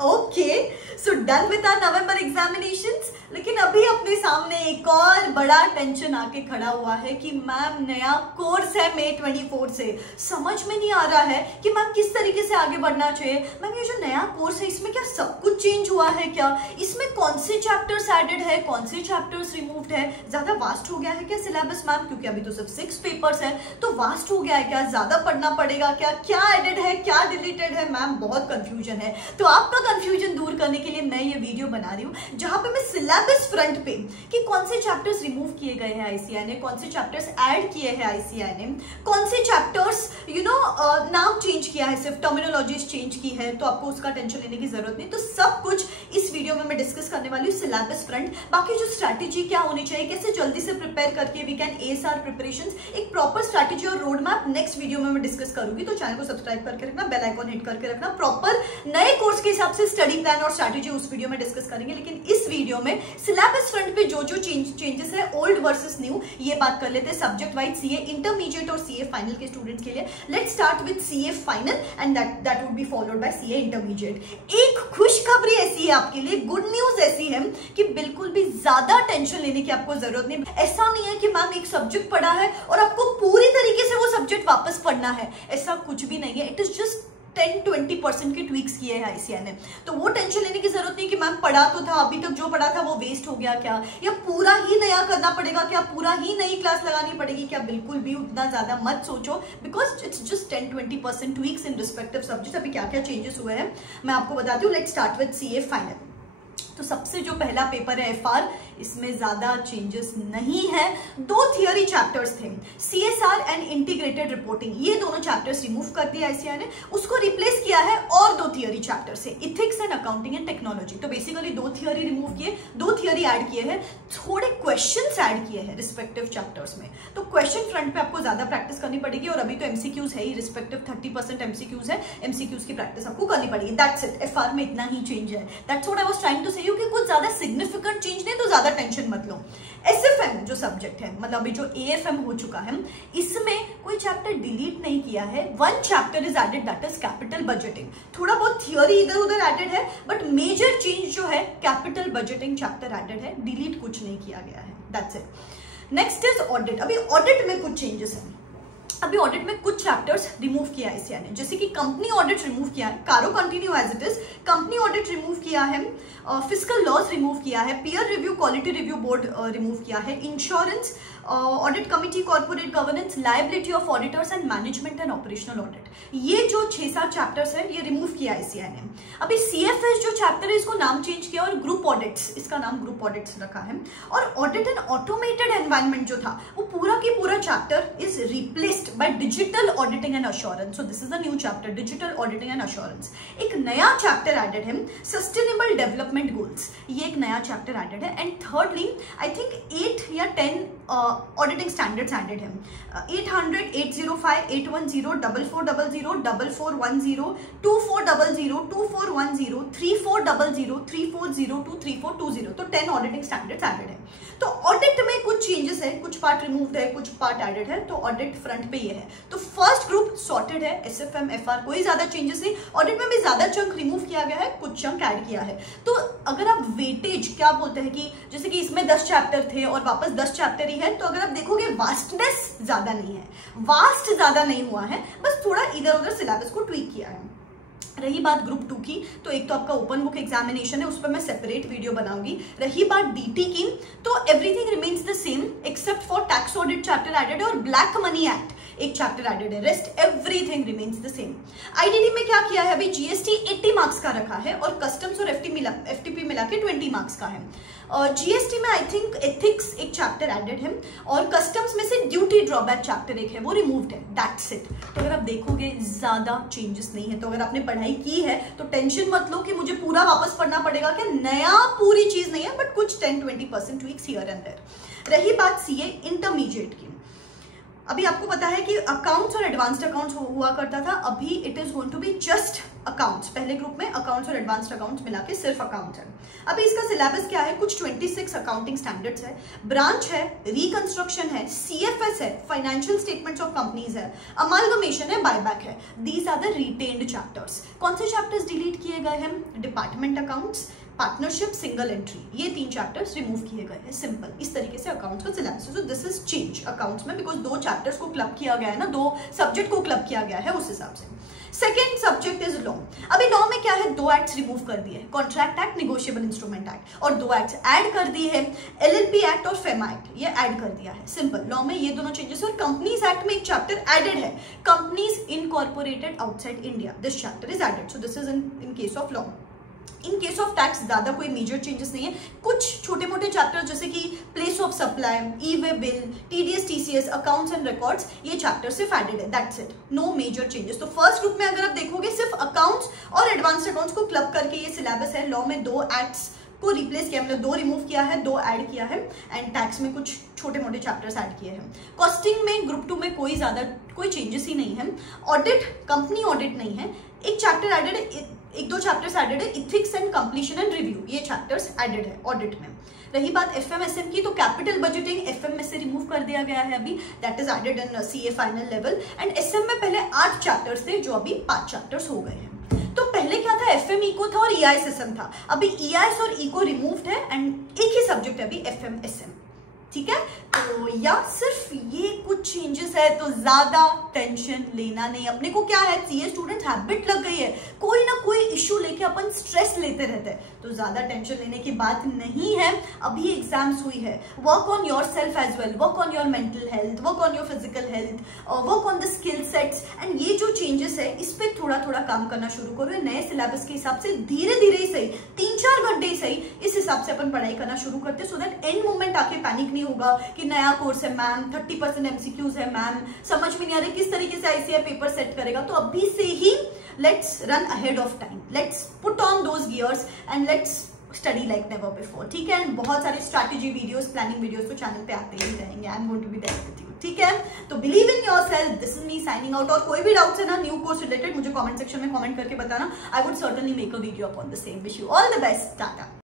Okay, so done with our November examinations. लेकिन अभी अपने सामने एक और बड़ा टेंशन आके खड़ा हुआ है कि मैम नया कोर्स है मई 24 से। समझ में नहीं आ रहा है कि मैम किस तरीके से आगे बढ़ना चाहिए। मैम ये जो नया कोर्स है इसमें क्या सब कुछ चेंज हुआ है क्या? इसमें कौन से चैप्टर्स एडेड है, कौन से चैप्टर्स रिमूव्ड है? ज्यादा वास्ट हो गया है क्या सिलेबस मैम? क्योंकि अभी तो सिर्फ 6 पेपर्स है, तो वास्ट हो गया है क्या? ज्यादा पढ़ना पड़ेगा क्या? क्या एडेड है, क्या डिलीटेड है? मैम बहुत कंफ्यूजन है। तो आपका कंफ्यूजन दूर करने के लिए मैं ये वीडियो बना रही हूँ, जहां पे मैं सिलेबस फ्रंट पे कि कौन से चैप्टर्स रिमूव किए गए हैं आईसीएआई ने, कौन से चैप्टर्स ऐड किए हैं आईसीएआई ने, कौन से चैप्टर्स नाम चेंज किया है, सिर्फ टर्मिनोलॉजीज चेंज की है, तो आपको उसका टेंशन लेने की जरूरत नहीं। तो सब कुछ इस वीडियो में मैं डिस्कस करने वाली हूँ, सिलेबस फ्रंट। बाकी जो स्ट्रैटेजी क्या होनी चाहिए, कैसे जल्दी से प्रिपेयर करके we can ace our preparations, एक प्रॉपर स्ट्रैटेजी और रोड मैप नेक्स्ट वीडियो में मैं डिस्कस करूंगी। तो चैनल को सब्सक्राइब करके रखना, बेल आइकॉन हिट करके रखना। प्रॉपर नए कोर्स के हिसाब से स्टडी प्लान और स्ट्रैटेजी उस वीडियो में डिस्कस करेंगे। लेकिन इस वीडियो में सिलेबस फ्रंट पे जो जो चेंजेस है, ओल्ड वर्सेस न्यू, ये बात कर लेते हैं सब्जेक्ट वाइज सीए इंटरमीडिएट और सीए फाइनल के स्टूडेंट्स के लिए। Let's start with CA final and that would be followed by CA intermediate. एक खुशखबरी ऐसी है आपके लिए, गुड न्यूज ऐसी है कि बिल्कुल भी ज्यादा टेंशन लेने की आपको जरूरत नहीं। ऐसा नहीं है कि मैम एक सब्जेक्ट पढ़ा है और आपको पूरी तरीके से वो सब्जेक्ट वापस पढ़ना है, ऐसा कुछ भी नहीं है। इट इज जस्ट 10-20% के ट्वीक्स किए हैं आईसीएआई ने, तो वो टेंशन लेने की जरूरत नहीं कि मैम पढ़ा तो था, अभी तक जो पढ़ा था वो वेस्ट हो गया क्या, या पूरा ही नया करना पड़ेगा क्या, पूरा ही नई क्लास लगानी पड़ेगी क्या। बिल्कुल भी उतना ज्यादा मत सोचो, because it's just 10-20% tweaks in respective subjects. अभी क्या क्या चेंजेस हुए हैं मैं आपको बताती हूँ। Let's start with CA final. तो सबसे जो पहला पेपर है एफआर, इसमें ज्यादा चेंजेस नहीं है। 2 थियरी चैप्टर्स थे, सीएसआर एंड इंटीग्रेटेड रिपोर्टिंग, ये दोनों चैप्टर्स रिमूव कर दिए आईसीएआई ने, उसको रिप्लेस किया है और 2 थियरी चैप्टर्स है, ethics and accounting and technology. तो बेसिकली 2 थियरी रिमूव किए, 2 थियरी ऐड किए हैं, थोड़े क्वेश्चंस ऐड किए हैं रिस्पेक्टिव चैप्टर्स में। तो क्वेश्चन फ्रंट पे आपको ज्यादा प्रैक्टिस करनी पड़ेगी, और अभी तो एमसीक्यूज है ही, रिस्पेक्टिव 30% एमसीक्यूज है, एमसीक्यूज की प्रैक्टिस आपको करनी पड़ेगी। दैट्स इट, एफआर में इतना ही चेंज है। That's what I was trying to say you कि कुछ ज्यादा सिग्निफिकेंट चेंज नहीं, तो ज्यादा टेंशन मत लो। एसएफएम जो सब्जेक्ट है, मतलब अभी जो एएफएम हो चुका है, इसमें कोई चैप्टर डिलीट नहीं किया है। 1 chapter is added, that is capital budgeting. थोड़ा बहुत थियरी इधर उधर एडेड है, बट मेजर चेंज जो है कैपिटल बजटिंग चैप्टर एडेड है, डिलीट कुछ नहीं किया गया है। That's it. Next is audit. अभी ऑडिट में कुछ चेंजेस है। अभी ऑडिट में कुछ चैप्टर्स रिमूव किया है आईसीएआई ने, जैसे कि कंपनी ऑडिट रिमूव किया है, CARO continue as it is, company audit remove किया है, फिस्कल लॉस रिमूव किया है, peer review quality review board remove किया है, insurance audit committee, corporate governance, liability of auditors and management and operational audit, ये जो 6-7 चैप्टर्स है ये रिमूव किया आईसीएआई ने। अभी सीएफएस जो चैप्टर है इसको नाम चेंज किया और ग्रुप ऑडिट्स, इसका नाम ग्रुप ऑडिट्स रखा है। और ऑडिट एंड ऑटोमेटेड एनवायरनमेंट जो था वो पूरा की पूरा chapter is replaced by digital auditing and assurance. So this is a new chapter, digital auditing and assurance. एक नया चैप्टर एडेड है, सस्टेनेबल डेवलपमेंट गोल्स, ये एक नया चैप्टर एडेड है। एंड थर्डली आई थिंक 8 या 10 ऑडिटिंग स्टैंडर्ड्स एडेड हैं, 800, 805, 810, 4400, 4410, 2400, 2410, 3400, 3402, 3420, तो 10 ऑडिटिंग स्टैंडर्ड्स एडेड है। तो ऑडिट में कुछ चेंजेस है, कुछ पार्ट रिमूव्ड है, कुछ पार्ट एडेड है, तो ऑडिट फ्रंट पे ये है। तो फर्स्ट ग्रुप सॉर्टेड है, एसएफएम एफआर कोई ज्यादा चेंजेस नहीं। ऑडिट में भी ज्यादा चंक रिमूव किया गया है, कुछ चंक ऐड किया है। तो अगर आप वेटेज क्या बोलते हैं कि जैसे कि इसमें 10 चैप्टर थे और वापस 10 चैप्टर ही है, तो अगर आप देखोगे वास्टनेस ज्यादा नहीं है, वास्ट ज्यादा नहीं हुआ है, बस थोड़ा इधर उधर सिलेबस को ट्वीक किया है। रही बात ग्रुप 2 की, तो एक तो आपका ओपन बुक एग्जामिनेशन है, उस पर मैं सेपरेट वीडियो बनाऊंगी। रही बात डीटी की, तो everything remains the same except for tax audit chapter added है और ब्लैक मनी एक्ट एक चैप्टर एडेड है, rest everything remains the same. IDT में क्या किया है, अभी जीएसटी 80 मार्क्स का रखा है और कस्टम्स और एफटीपी मिला के 20 मार्क्स का है। जीएसटी में आई थिंक एथिक्स एक चैप्टर एडेड है और कस्टम्स में से ड्यूटी ड्रॉबैक चैप्टर एक है, वो रिमूव्ड है। That's it. तो अगर आप देखोगे ज्यादा चेंजेस नहीं है। तो अगर आपने पढ़ाई की है तो टेंशन मत लो कि मुझे पूरा वापस पढ़ना पड़ेगा, क्या नया पूरी चीज नहीं है, बट कुछ 10-20% ट्वीक्स हियर एंड देयर। रही बात सीए इंटरमीडिएट की, अभी आपको पता है कि अकाउंट्स और एडवांस्ड अकाउंट्स हुआ करता था, अभी it is going to be just accounts. पहले ग्रुप में अकाउंट्स और एडवांस्ड अकाउंट्स मिला के सिर्फ अकाउंट्स है। अभी इसका सिलेबस क्या है, कुछ 26 अकाउंटिंग स्टैंडर्ड्स है, ब्रांच है, रिकंस्ट्रक्शन है, सीएफएस है, फाइनेंशियल स्टेटमेंट्स ऑफ कंपनीज है, अमालगमेशन है, बायबैक है। These are the retained chapters. कौन से चैप्टर्स डिलीट किए गए हैं, department accounts, partnership, single entry, ये 3 चैप्टर्स रिमूव किए गए हैं। सिंपल, इस तरीके से अकाउंट्स का सिलेबस है। सो दिस इज चेंज अकाउंट्स में, बिकॉज 2 चैप्टर्स को क्लब किया गया है ना, 2 सब्जेक्ट को क्लब किया गया है उस हिसाब से। Second subject is law. अभी लॉ में क्या है, 2 एक्ट्स रिमूव कर दिए, contract act, negotiable instrument act, और 2 एक्ट्स ऐड कर दिए हैं, एलएलपी एक्ट और फेमा एक्ट, ये ऐड कर दिया है। सिंपल, लॉ में ये दोनों चेंजेस। और कंपनीज एक्ट में एक चैप्टर एडेड है, companies incorporated outside India, this chapter is added. So this is in case of law. In case of tax ज्यादा कोई मेजर चेंजेस नहीं है, कुछ छोटे मोटे चैप्टर जैसे कि place of supply, e way bill, TDS TCS, accounts and records, ये चैप्टर सिर्फ एडेड है, that's it, no major changes. तो फर्स्ट ग्रुप में अगर आप देखोगे सिर्फ अकाउंट्स और एडवांस्ड अकाउंट्स को क्लब करके ये सिलेबस है। लॉ में 2 एक्ट्स को रिप्लेस किया, मतलब 2 रिमूव किया है, 2 ऐड किया है, एंड टैक्स में कुछ छोटे मोटे चैप्टर्स ऐड किए हैं। कॉस्टिंग में ग्रुप 2 में कोई चेंजेस ही नहीं है। ऑडिट, कंपनी ऑडिट नहीं है, एक चैप्टर एडेड है, 1-2 चैप्टर्स एडेड है, ethics and completion and review, ये चैप्टर्स एडेड है ऑडिट में। रही बात एफएमएसएम की, तो कैपिटल बजटिंग एफएम में से रिमूव कर दिया गया है अभी, that is added in CA final level. And SM में पहले 8 चैप्टर्स थे, जो अभी 5 चैप्टर्स हो गए हैं। तो पहले क्या था, एफएम इको था और ईआईएस एसएम था, अभी ईआईएस और इको रिमूव्ड है एंड एक ही सब्जेक्ट है अभी एफएम एसएम, ठीक है। तो या सिर्फ ये कुछ चेंजेस है, तो ज्यादा टेंशन लेना नहीं। अपने को क्या है, सीए स्टूडेंट्स हैबिट लग गई है, कोई ना कोई इश्यू लेके अपन स्ट्रेस लेते रहते हैं, तो ज्यादा टेंशन लेने की बात नहीं है। अभी एग्जाम्स हुई है, work on yourself as well, work on your mental health, work on your physical health, work on the skill sets, and ये जो चेंजेस है इस पे थोड़ा थोड़ा काम करना शुरू करो। नए सिलेबस के हिसाब से धीरे धीरे ही सही, 3-4 घंटे ही सही, इस हिसाब से अपन पढ़ाई करना शुरू करते, सो दैट एंड मोमेंट आके पैनिक नहीं होगा कि नया कोर्स है मैम, 30% एमसीक्यूज है मैम, समझ में नहीं आ रहा किस तरीके से आईसीआई पेपर सेट करेगा। तो अभी से ही let's run ahead of time, let's put on those gears and let's study like never before, ठीक है। एंड बहुत सारे स्ट्रैटेजी वीडियोस, प्लानिंग वीडियोस तो चैनल पे आते ही रहेंगे, I am going to be there with you, ठीक है। तो believe in yourself, this is me signing out. और कोई भी डाउट्स है ना न्यू कोर्स रिलेटेड, मुझे कमेंट सेक्शन में कमेंट करके बताना, I would certainly make a video upon the same. Wish you all the best, Tata.